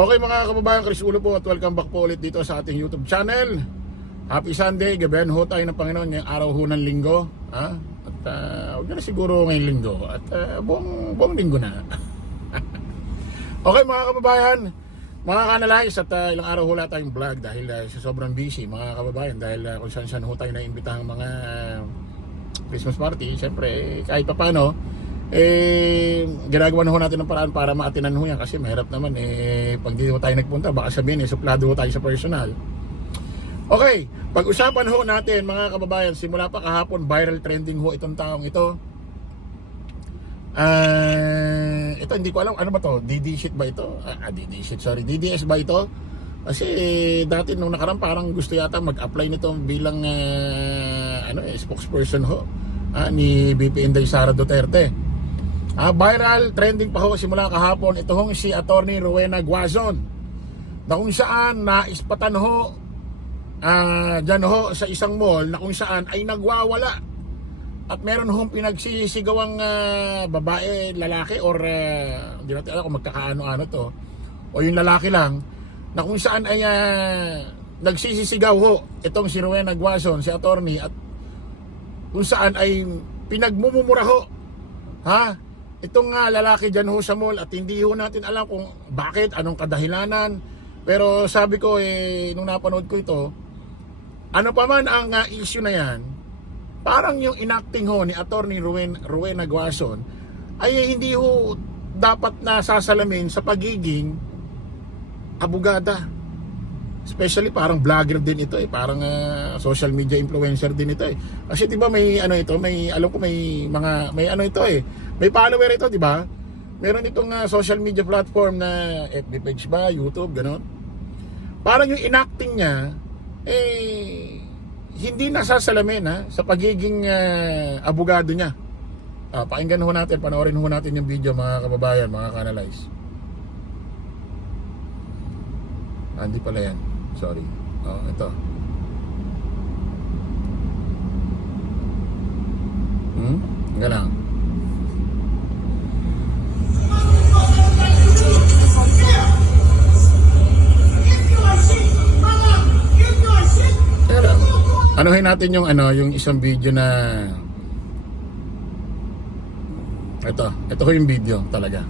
Okay mga kababayan, Chris Ulo po at welcome back po ulit dito sa ating YouTube channel. Happy Sunday, gabihan ho tayo ng Panginoon ngayong araw ho ng linggo. At huwag na siguro ngayong linggo at buong linggo na. Okay mga kababayan, mga kanalays at ilang araw ho lang tayong vlog dahil sa sobrang busy mga kababayan. Dahil kung saan ho tayo naimbitahang mga Christmas party, siyempre kahit pa paano ginagawa na ho natin ng paraan para maatinan ho yan kasi mahirap naman pag di ho tayo nagpunta baka sabihin suplado ho tayo sa personal. Okay, pag-usapan ho natin mga kababayan, simula pa kahapon viral trending ho itong taong ito. Ito hindi ko alam ano ba to, DD shit ba ito? DDS ba ito? Kasi dati nung nakaraan parang gusto yata mag-apply nito bilang spokesperson ho ni BP Inday Sara Duterte. Viral trending pa ho simula kahapon ito hong si Attorney Rowena Guazon na kung saan naispatan ho dyan ho sa isang mall na kung saan ay nagwawala at meron hong pinagsisigawang babae, lalaki or hindi natin alam kung magkakaano-ano to o yung lalaki lang na kung saan ay nagsisisigaw ho itong si Rowena Guazon, si attorney, at kung saan ay pinagmumumura ho itong lalaki dyan ho sa mall at hindi ho natin alam kung bakit, anong kadahilanan. Pero sabi ko nung napanood ko ito, ano pa man ang issue na yan, parang yung enacting ho ni Attorney Rowena Guazon ay hindi ho dapat nasasalamin sa pagiging abogada. Especially parang vlogger din ito parang social media influencer din ito Kasi 'di ba may may alam ko may mga may follower ito, 'di ba? Meron itong social media platform na FB page ba, YouTube, gano'n. Parang yung enacting niya hindi nasasalamin sa pagiging abogado niya. Pakinggan ho natin, panoorin ho natin yung video mga kababayan, mga kanalays. Hindi pala yan. Sorry. Ito. Nga lang. Anuhin natin yung yung isang video na ito ko yung video talaga.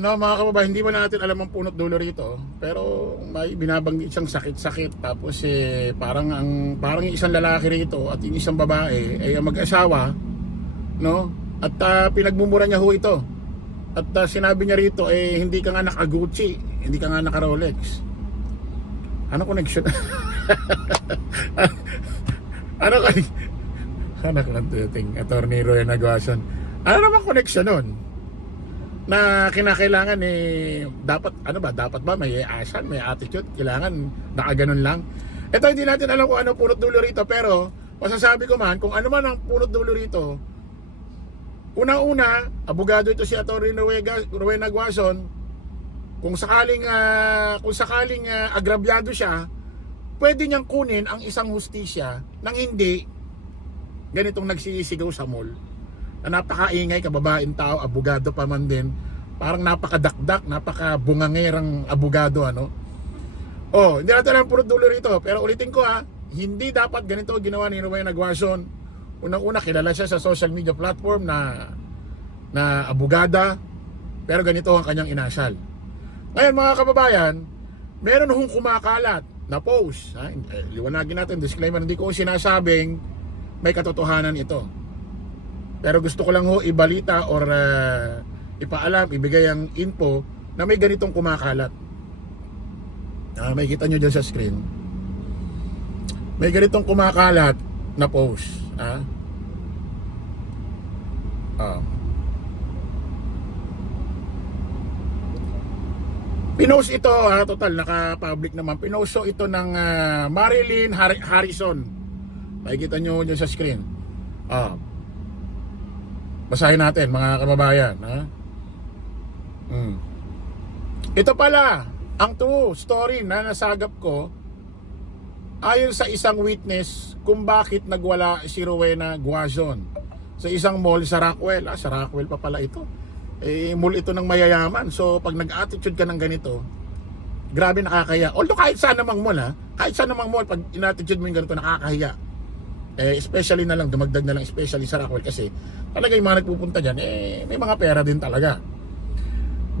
No, mga kababayan, hindi mo natin alam ang punot dulo rito, pero may binabanggit siyang sakit-sakit tapos parang yung isang lalaki rito at yung isang babae ay mag-asawa, no? At pinagmumura niya ho ito. At sinabi niya rito hindi ka nga naka-Gucci, hindi ka nga naka-Rolex. Ano connection? Ano lang tuting Attorney Rowena Guazon. Ano naman connection nun? Na kinakailangan dapat ba may asal, may attitude, kailangan nakaganon lang. Ito hindi natin alam kung ano punot dulo rito, pero masasabi ko man kung ano man ang punot dulo rito. Una-una, abogado ito si Attorney Rowena Guazon. Kung sakaling agrabyado siya, pwede niyang kunin ang isang hustisya nang hindi ganitong nagsisigaw sa mall. Na napakaingay, kababaeng tao, abogado pa man din, parang napakadakdak, napakabungangerang abogado hindi natin alam puro dulo rito, pero ulitin ko hindi dapat ganito ginawa ni Rowena Guazon. Unang-una, kilala siya sa social media platform na abogada, pero ganito ang kanyang inasal. Ngayon mga kababayan, meron hong kumakalat na post, liwanagin natin, disclaimer, hindi ko sinasabing may katotohanan ito. Pero gusto ko lang ho ibalita or ipaalam, ibigay ang info na may ganitong kumakalat. May kita nyo dyan sa screen. May ganitong kumakalat na post. Pinost ito, total, naka-public naman. Pinost ito ng Marilyn Harrison. Makikita nyo dyan sa screen. Basahin natin, mga kababayan. Ito pala, ang true story na nasagap ko ayon sa isang witness kung bakit nagwala si Rowena Guazon sa isang mall sa Rockwell. Sa Rockwell pa pala ito. Mall ito ng mayayaman. So pag nag-attitude ka ng ganito, grabe nakakaya. Although kahit saan namang mall, kahit saan namang mall, pag in-attitude mo yung ganito, nakakahiya. Especially na lang, dumagdag na lang especially sa Rockwell kasi talaga yung mga nagpupunta dyan, may mga pera din talaga.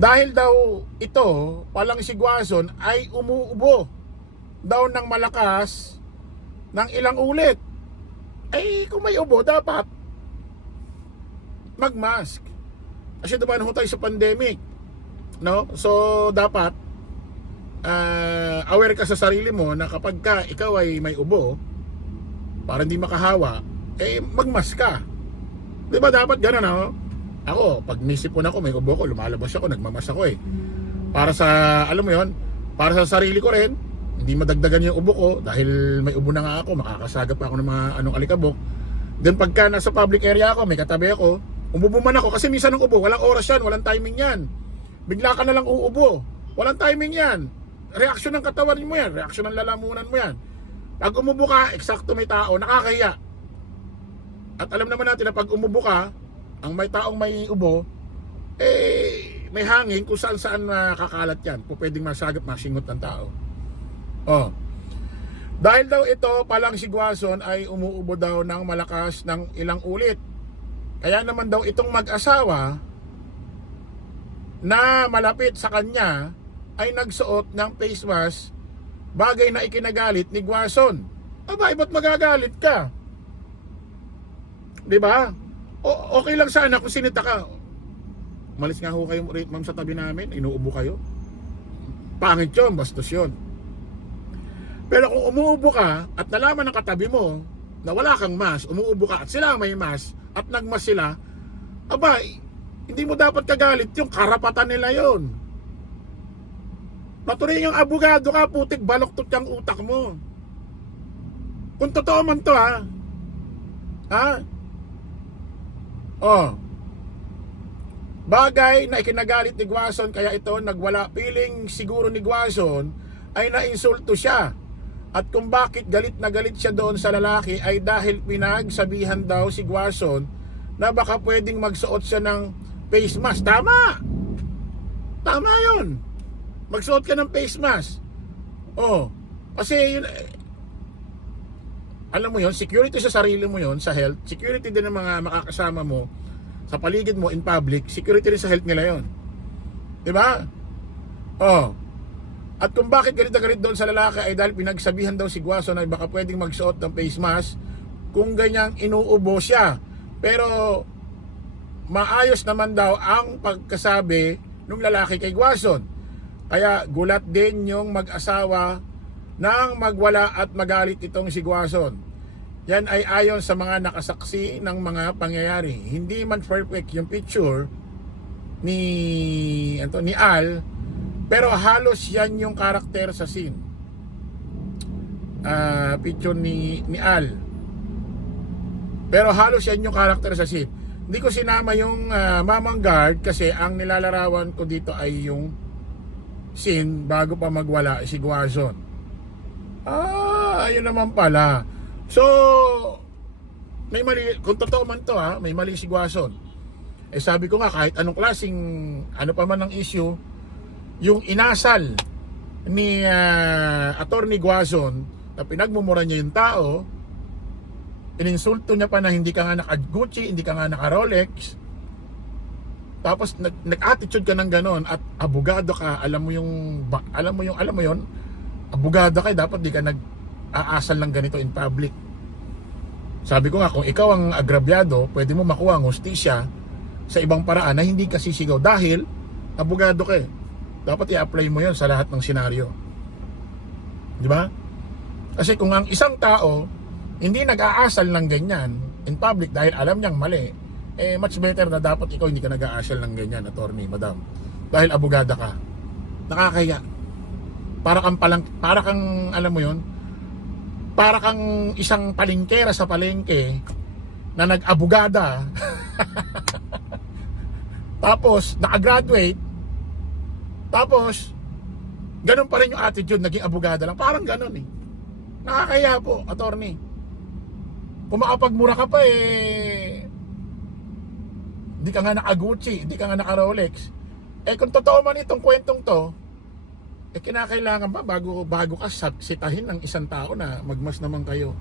Dahil daw ito, palang si Guazon ay umuubo daw ng malakas ng ilang ulit. Kung may ubo, dapat mag-mask. Kasi dumaan ho tayo sa pandemic, no? So dapat aware ka sa sarili mo na kapag ikaw ay may ubo, para hindi makahawa, mag-mask ka. Di ba dapat gano'n, no? Ako, pag nisipon ako, may ubo ko, lumalabas ako, nagmamas ako para sa, alam mo yon, para sa sarili ko rin, hindi madagdagan yung ubo ko, dahil may ubo na nga ako, makakasagap pa ako ng mga anong alikabok. Then pagka nasa public area ako, may katabi ako, umubo man ako, kasi minsan ng ubo, walang oras yan, walang timing yan. Bigla ka na lang uubo, walang timing yan. Reaksyon ng katawan mo yan, reaksyon ng lalamunan mo yan. Pag umubo ka, eksakto may tao, nakakahiya. At alam naman natin na pag umubo ka, ang may taong may ubo, may hangin kung saan saan nakakalat yan. Pwedeng masagap, masingot ng tao. Dahil daw ito, palang si Guazon ay umuubo daw ng malakas ng ilang ulit. Kaya naman daw itong mag-asawa na malapit sa kanya ay nagsuot ng face mask, bagay na ikinagalit ni Guazon. Ba't magagalit ka? Diba? Okay lang sana kung sinita ka. Malis nga ho kayo, ma'am, sa tabi namin, inuubo kayo. Pangit yun, bastos yun. Pero kung umuubo ka at nalaman ng katabi mo na wala kang mask, umuubo ka at sila may mask at nagmas sila, hindi mo dapat kagalit, yung karapatan nila yon. Matuloy yung abogado ka, putik, baloktot yung utak mo. Kung totoo man to, bagay na ikinagalit ni Guazon, kaya ito nagwala. Piling siguro ni Guazon ay nainsulto siya. At kung bakit galit na galit siya doon sa lalaki ay dahil pinagsabihan daw si Guazon na baka pwedeng magsuot siya ng face mask. Tama yun. Magsuot ka ng face mask. Kasi yun, alam mo yun, security sa sarili mo yun, sa health, security din ng mga makakasama mo sa paligid mo in public, security rin sa health nila yun. Diba? At kung bakit galit na galit doon sa lalaki ay dahil pinagsabihan daw si Guazon ay baka pwedeng magsuot ng face mask kung ganyang inuubo siya. Pero maayos naman daw ang pagkasabi ng lalaki kay Guazon. Kaya gulat din yung mag-asawa nang magwala at magalit itong si Guazon. Yan ay ayon sa mga nakasaksi ng mga pangyayari. Hindi man perfect yung picture ni Al, pero halos yan yung karakter sa scene. Picture ni Al. Pero halos yan yung karakter sa scene. Hindi ko sinama yung mamang guard kasi ang nilalarawan ko dito ay yung scene bago pa magwala si Guazon. Ayun naman pala. So, may mali, kung totoo man to may mali si Guazon. Sabi ko nga, kahit anong klaseng, ano pa man ang issue, yung inasal ni Attorney Guazon na pinagmumura niya yung tao, ininsulto niya pa na hindi ka nga naka-Gucci, hindi ka nga naka-Rolex, tapos nag-attitude ka ng ganon at abogado ka, alam mo yon, abogado ka, dapat di ka nag-aasal ng ganito in public. Sabi ko nga, kung ikaw ang agrabyado, pwede mo makuha ang hustisya sa ibang paraan na hindi ka sisigaw dahil abogado ka eh. Dapat i-apply mo yan sa lahat ng senaryo. Di ba? Kasi kung ang isang tao hindi nag-aasal ng ganyan in public dahil alam niyang mali, eh much better na dapat ikaw hindi ka nag-aasal ng ganyan, attorney, madam. Dahil abogada ka. Nakakaya. Para kang alam mo yon, para kang isang palengkera sa palengke na nag-abogada tapos naka-graduate, tapos ganun pa rin yung attitude, naging abogada lang. Parang ganun eh. Nakakaya po, attorney. Kung makapagmura ka pa eh, hindi ka nga naka-Gucci, hindi ka nga naka-Rolex. Eh kung totoo man itong kwentong to, eh kinakailangan ba bago ka sitahin ng isang tao na magmas naman kayo,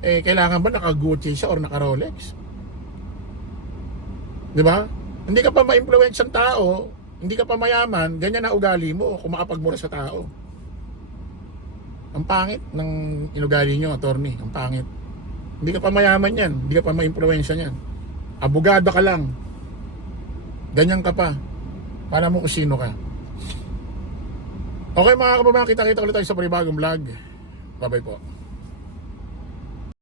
eh kailangan ba naka-Gucci siya or naka-Rolex? Di ba? Hindi ka pa ma-influence ang tao, hindi ka pa mayaman, ganyan na ugali mo kung makapagmura sa tao. Ang pangit ng inugali nyo, attorney. Ang pangit. Hindi ka pa mayaman yan, hindi ka pa ma-influence yan. Abogado ka lang, ganyan ka pa, para mo kung sino ka. Okay mga kababayan, kita-kita ulit tayo sa panibagong vlog. Bye bye po.